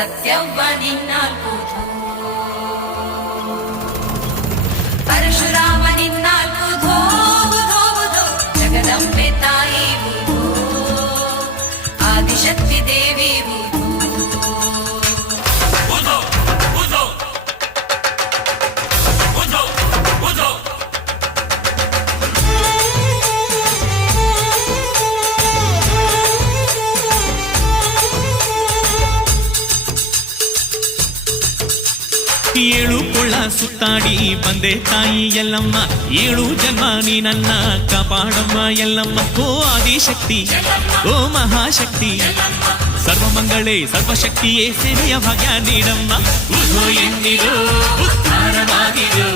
ಸತ್ಯವ್ವ ನಿನ್ನಾಲ್ಕುದು ಪರಶುರಾಮ ನಿನ್ನಾಲ್ಕುದು ಬುಧೋ ಬುಧೋ ಜಗದಂಬೆ ತಾಯಿ ಬುಧೋ ಆದಿಶಕ್ತಿ ದೇವಿ ಏಳು ಕೊಳ್ಳ ಸುತ್ತಾಡಿ ಬಂದೆ ತಾಯಿ ಎಲ್ಲಮ್ಮ, ಏಳು ಜನ್ಮ ನೀ ನನ್ನ ಕಾಪಾಡಮ್ಮ ಎಲ್ಲಮ್ಮ. ಓ ಆದಿಶಕ್ತಿ, ಓ ಮಹಾಶಕ್ತಿ, ಸರ್ವಮಂಗಳೇ ಸರ್ವಶಕ್ತಿಯೇ ಸೇವೆಯ ಭಾಗ್ಯ ನೀಡಮ್ಮ. ಉಧೋ ಎನ್ನಿರೋ ಉದ್ಧಾರವಾಗಿರೋ